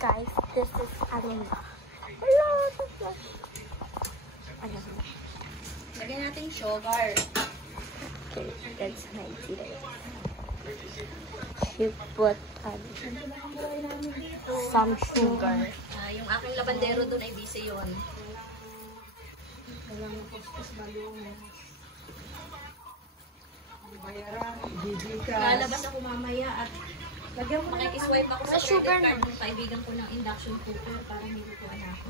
Guys, this is ano na. Hello! Ano na? Lagyan natin sugar. Okay, that's 90 days. She put some sugar. Yung aking labandero doon ay busy yun. Lalabas ako mamaya at makikiswipe ako sa sugar credit card ng kaibigan ko ng induction cooker para may lutuan ako.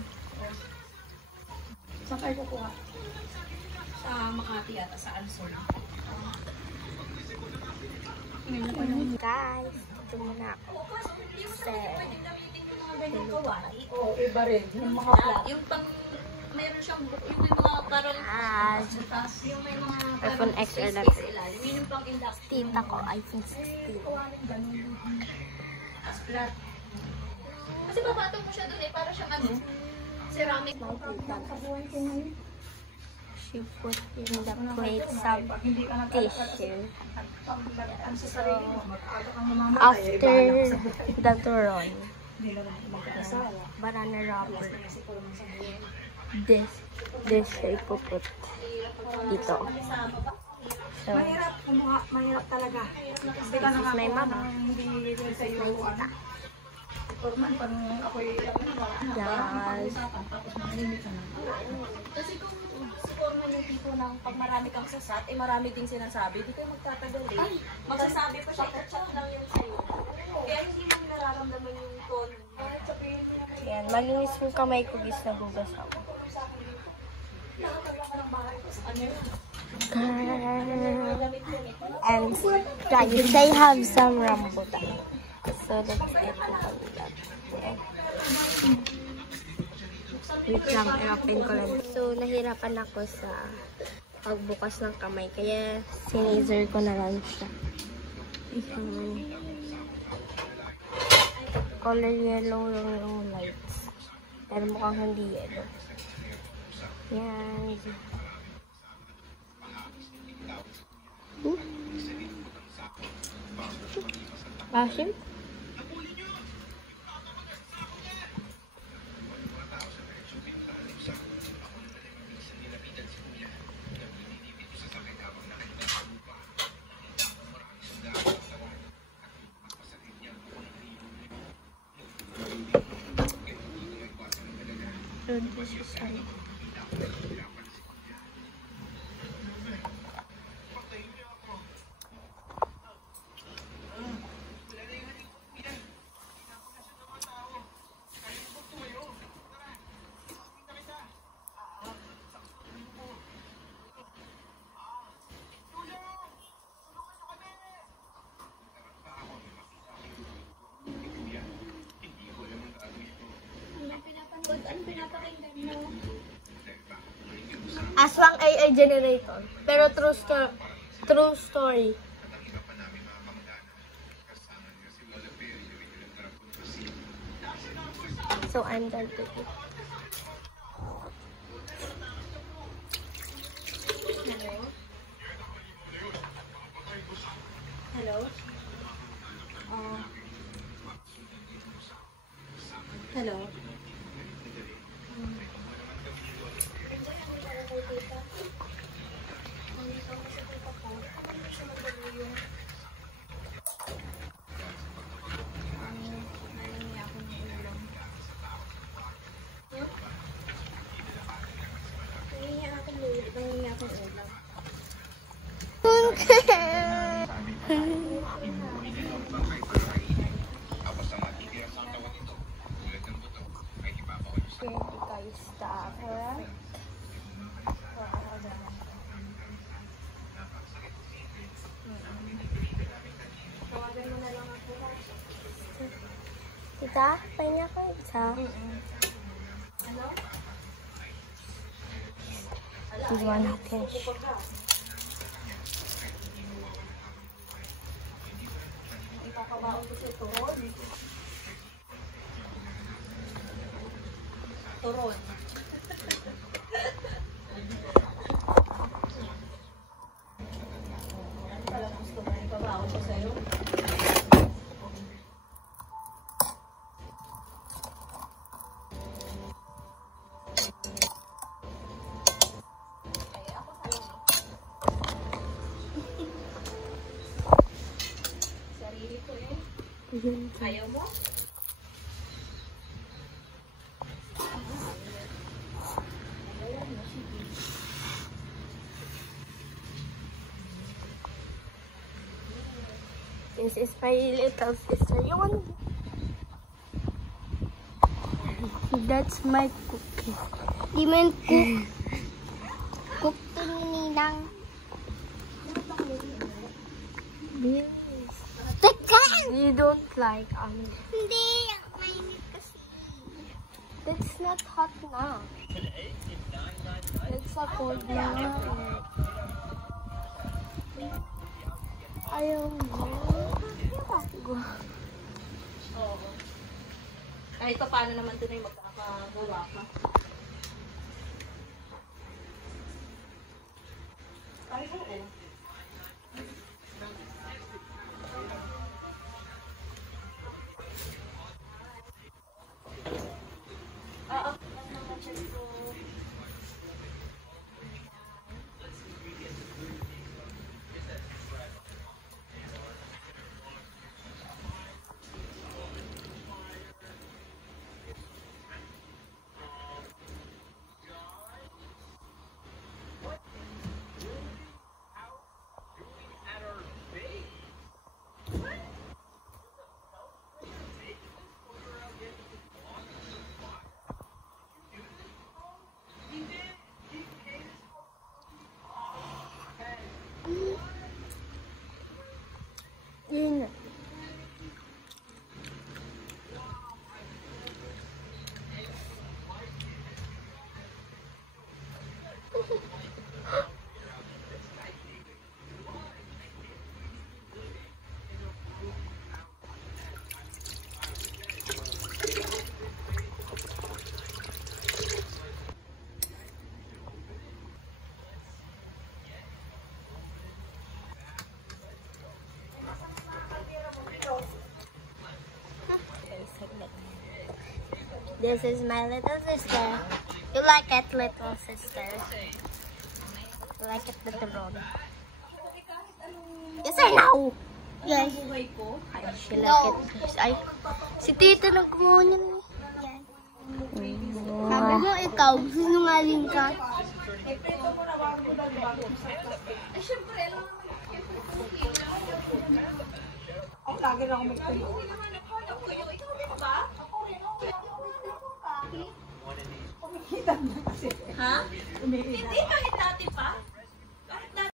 Saan kayo kukuha? Sa Makati at sa Ansol. Guys, ito muna ako. Oo, iba rin. Yung mga Yung pang, meron siyang, yung may mga parang, yung may mga iPhone parang XR na space ilalim. Yun yung pang induction. tita ko, iPhone 16. Flat. Kasi babatong mo siya doon eh, para siyang ano, ceramic. She put in the plate some tissue. So, after the turon, banana wrapper, this siya ipuput dito. So, mahirap talaga. this is my mama. Hindi This is my tita. Yes. Kasi kung si Corman yung tipo ng pag marami kang sasat, eh marami din sinasabi, di kayo magtatagal eh. Magsasabi pa siya, chat lang yung sa'yo. Kaya hindi mo nararamdaman yung tone. Yan, malinis yung kamay ko, guys, nagugas ako. And guys, they have some rambutan. So let's get to that. Wait lang, i-open ko lang. So, nahirapan ako sa pagbukas ng kamay. Kaya, sinlaser ko na lang siya. Color yellow lang yung lights. Pero mukhang hindi yellow. Yan. Asim? This is ano. Aswang AI generator. Pero true story. So I'm done to eat. Hello? Hello? Tita, pahinga ko isa. Iwan natin siya. Ipakabaon ko sa turon. Turon. Pala gusto mo ipabaon ko sa'yo. Ayaw mo? This is my little sister. Yun. That's my cookie. Di man cook. Cook to ni Ninang. Yes. Teka! You don't like Hindi. Mainit kasi. That's not hot na. That's a cold na. Ayaw mo. Kahit pa paano naman doon ay magkakagawa ka. Ay, oo. Yun na. This is my little sister. You like it, little sister? You like it, little brother? Yes or no? Yes. Ay, she like it. Ay, si Tita nagkumuha niyan. Sabi mo ikaw, sinungaling ka. Ay, syempre, alam naman. Ako lagi lang ako magtuyo. Ikaw ba? Kumikita na kasi. Ha? Hindi, kahit dati pa.